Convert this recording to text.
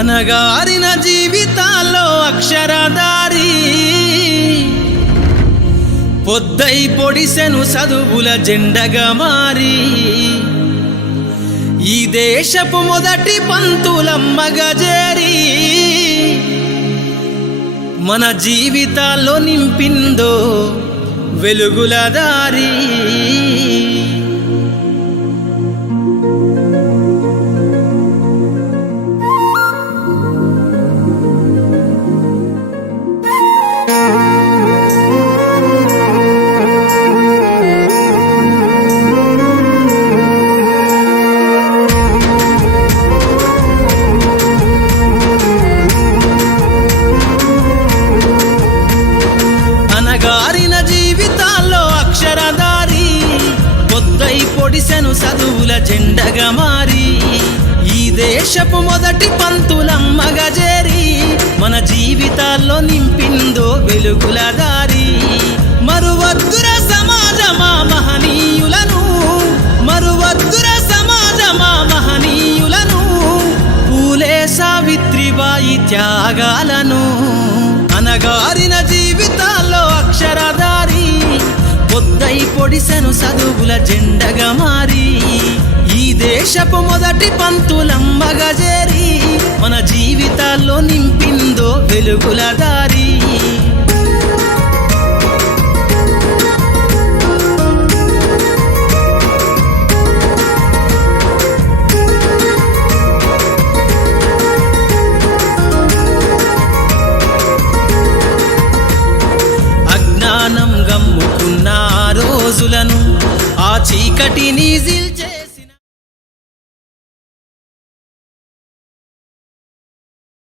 అనగారిన జీవితాల్లో అక్షరదారి పొద్దై పొడిసెను చదువుల జెండగా మారి ఈ దేశపు మొదటి పంతులమ్మగా చేరి మన జీవితాల్లో నింపిందో వెలుగుల దారి అనగారిన జీవితాల్లో అక్షరదారి పొద్దై పొడిసెను చదువుల జెండగా మారి ఈ దేశపు మొదటి పంతులమ్మగా చేరి మన జీవితాల్లో నింపిందో వెలుగుల దారి మరువద్దుర సమాజమా మహనీయులను మరువద్దుర సమాజమా మహనీయులను పూలే సావిత్రిబాయి త్యాగాలను అనగారిన జీవితాల్లో అక్షరదారి పొద్దై పొడిసెను చదువుల జెండగా మారి ఈ దేశపు మొదటి పంతులమ్మగా చేరి మన జీవితాల్లో నింపిందో వెలుగుల దారి అజ్ఞానం గమ్ముకున్న రోజులను ఆ చీకటిని జిల్చే